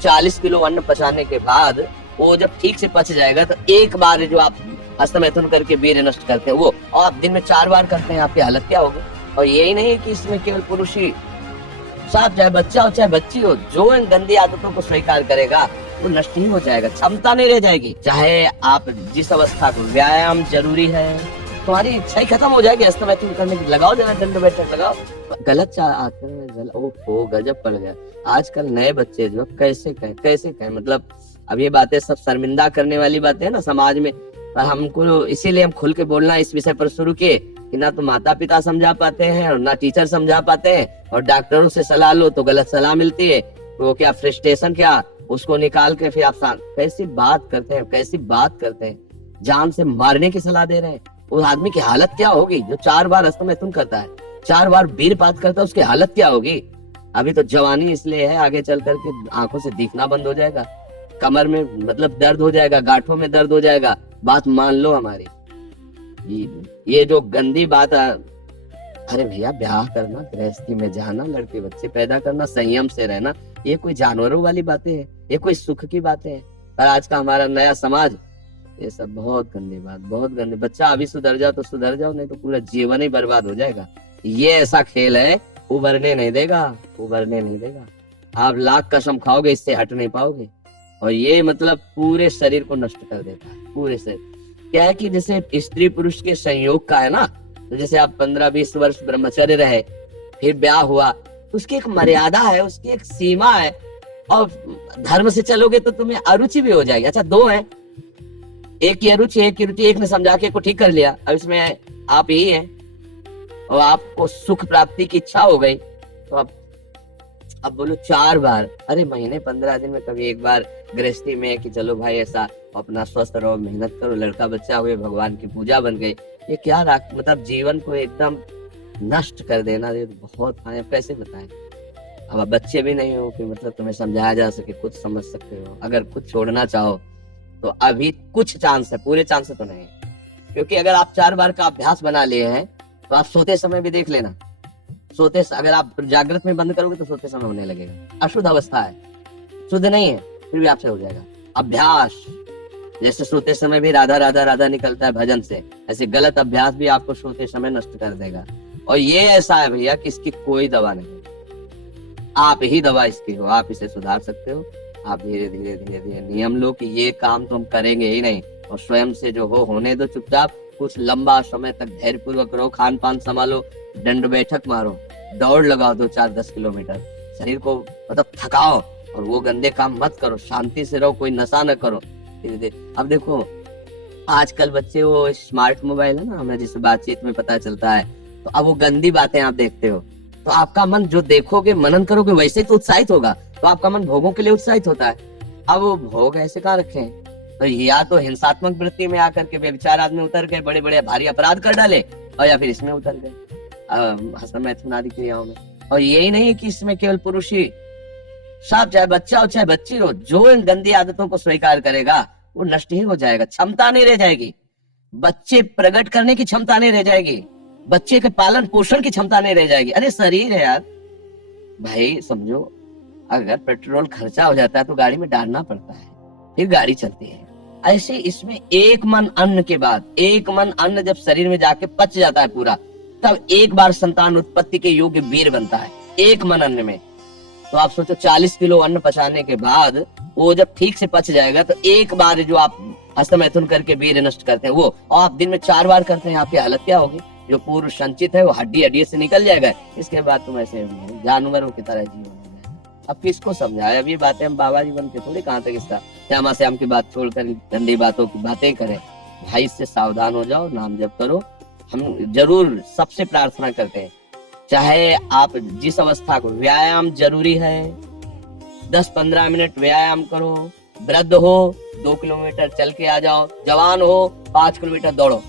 40 kilo अन्न पचाने के बाद वो जब ठीक से पच जाएगा तो एक बार जो आप हस्तमैथुन करके वीर्य नष्ट करते हैं वो, और आप दिन में 4 बार करते हैं, आपकी हालत क्या होगी। और यही नहीं है कि इसमें केवल पुरुष ही, साफ चाहे बच्चा हो चाहे बच्ची हो, जो इन गंदी आदतों को स्वीकार करेगा वो नष्ट ही हो जाएगा, क्षमता नहीं रह जाएगी। चाहे आप जिस अवस्था को, व्यायाम जरूरी है, तुम्हारी इच्छा ही खत्म हो जाएगी हस्तमैथुन करने की। लगाओ जरा दंड बैठक लगाओ। गलत ओ गजब पड़ गया। आजकल नए बच्चे जो कैसे कहें मतलब अब ये बातें सब शर्मिंदा करने वाली बातें है ना समाज में, पर हमको इसीलिए हम खुल के बोलना इस विषय पर शुरू किए कि ना तो माता पिता समझा पाते हैं और ना टीचर समझा पाते हैं, और डॉक्टरों से सलाह लो तो गलत सलाह मिलती है। तो क्या फ्रस्ट्रेशन क्या उसको निकाल के फिर आप कैसी बात करते हैं, जान से मारने की सलाह दे रहे हैं। उस आदमी की हालत क्या होगी जो 4 बार हस्तमैथुन करता है, 4 बार वीरपात करता है, उसकी हालत क्या होगी। अभी तो जवानी इसलिए है, आगे चल करके आंखों से दिखना बंद हो जाएगा, कमर में मतलब दर्द हो जाएगा, गांठों में दर्द हो जाएगा। बात मान लो हमारी, ये जो गंदी बात है, अरे भैया ब्याह करना, गृहस्थी में जाना, लड़के बच्चे पैदा करना, संयम से रहना, ये कोई जानवरों वाली बातें हैं, ये कोई सुख की बातें हैं। पर आज का हमारा नया समाज ये सब बहुत गंदी बात, बहुत गंदी। बच्चा अभी सुधर जाओ तो सुधर जाओ, नहीं तो पूरा जीवन ही बर्बाद हो जाएगा। ये ऐसा खेल है, उबरने नहीं देगा। आप लाख कसम खाओगे इससे हट नहीं पाओगे। और ये मतलब पूरे शरीर को नष्ट कर देता है, पूरे शरीर। क्या है कि जैसे स्त्री पुरुष के संयोग का है ना, तो जैसे आप 15-20 वर्ष ब्रह्मचर्य रहे, फिर ब्याह हुआ, तो उसकी एक मर्यादा है, उसकी एक सीमा है। और धर्म से चलोगे तो तुम्हें अरुचि भी हो जाएगी। अच्छा 2 है, एक की अरुचि, एक की रुचि, एक ने समझा के को ठीक कर लिया, अब इसमें आप ही हैं और आपको सुख प्राप्ति की इच्छा हो गई, तो अब बोलो 4 बार, अरे महीने 15 दिन में कभी एक बार गृहस्थी में कि चलो भाई ऐसा अपना स्वस्थ रहो, मेहनत करो, लड़का बच्चा हुए, भगवान की पूजा बन गई। ये क्या मतलब जीवन को एकदम नष्ट कर देना, ये बहुत कैसे बताएं। अब बच्चे भी नहीं हो कि मतलब तुम्हें समझाया जा सके, कुछ समझ सकते हो। अगर कुछ छोड़ना चाहो तो अभी कुछ चांस है, पूरे चांस तो नहीं, क्योंकि अगर आप 4 बार का अभ्यास बना लिए हैं तो आप सोते समय भी देख लेना, अगर आप जागृत में बंद करोगे तो सोते समय होने लगेगा। अशुद्ध अवस्था है, शुद्ध नहीं है, फिर भी आपसे हो जाएगा। अभ्यास जैसे सोते समय भी राधा राधा राधा निकलता है भजन से, ऐसे गलत अभ्यास भी आपको सोते समय नष्ट कर देगा। और ये ऐसा है भैया कि इसकी कोई दवा नहीं, आप ही दवा इसकी हो, आप इसे सुधार सकते हो। आप धीरे धीरे नियम लो कि ये काम तो हम करेंगे ही नहीं, और स्वयं से जो होने दो चुपचाप। कुछ लंबा समय तक धैर्य पूर्वक रहो, खान पान संभालो, दंड बैठक मारो, दौड़ लगाओ 2-4-10 किलोमीटर, शरीर को मतलब थकाओ, और वो गंदे काम मत करो, शांति से रहो, कोई नशा न करो। अब देखो आजकल बच्चे वो स्मार्ट मोबाइल है ना, हमें जिस बातचीत में पता चलता है, तो अब वो गंदी बातें आप देखते हो तो आपका मन जो देखोगे मनन करोगे वैसे तो उत्साहित होगा, तो आपका मन भोगों के लिए उत्साहित होता है। अब वो भोग ऐसे कहाँ रखे हैं, तो या तो हिंसात्मक वृत्ति में आकर के व्यभिचार आदमी उतर गए, बड़े बड़े भारी अपराध कर डाले, और या फिर इसमें उतर गए हस्तमैथुन आदि क्रियाओं में। और यही नहीं कि इसमें केवल पुरुष ही, साफ चाहे बच्चा हो चाहे बच्ची हो, जो इन गंदी आदतों को स्वीकार करेगा वो नष्ट ही हो जाएगा, क्षमता नहीं रह जाएगी। बच्चे प्रकट करने की क्षमता नहीं रह जाएगी, बच्चे के पालन पोषण की क्षमता नहीं रह जाएगी। अरे शरीर है यार भाई, समझो अगर पेट्रोल खर्चा हो जाता है तो गाड़ी में डालना पड़ता है, फिर गाड़ी चलती है। ऐसे इसमें एक मन अन्न के बाद, एक मन अन्न जब शरीर में जाके पच जाता है पूरा, तब एक बार संतान उत्पत्ति के योग्य वीर बनता है, एक मन अन्न में। तो आप सोचो 40 किलो अन्न पचाने के बाद वो जब ठीक से पच जाएगा तो एक बार जो आप हस्तमैथुन करके वीर्य नष्ट करते हैं वो, और आप दिन में 4 बार करते हैं, आपकी हालत क्या होगी। जो पूर्व संचित है वो हड्डी से निकल जाएगा, इसके बाद तुम ऐसे जानवरों की तरह जीवन। अब किसको समझाए, अब ये बातें हम बाबा जी बन के थोड़ी कहाँ तक इसका श्यामा श्याम की बात छोड़कर गंदी बातों की बातें करें। भाई इससे सावधान हो जाओ, नाम जप करो। हम जरूर सबसे प्रार्थना करते हैं, चाहे आप जिस अवस्था को, व्यायाम जरूरी है, 10-15 मिनट व्यायाम करो, वृद्ध हो 2 किलोमीटर चल के आ जाओ, जवान हो 5 किलोमीटर दौड़ो,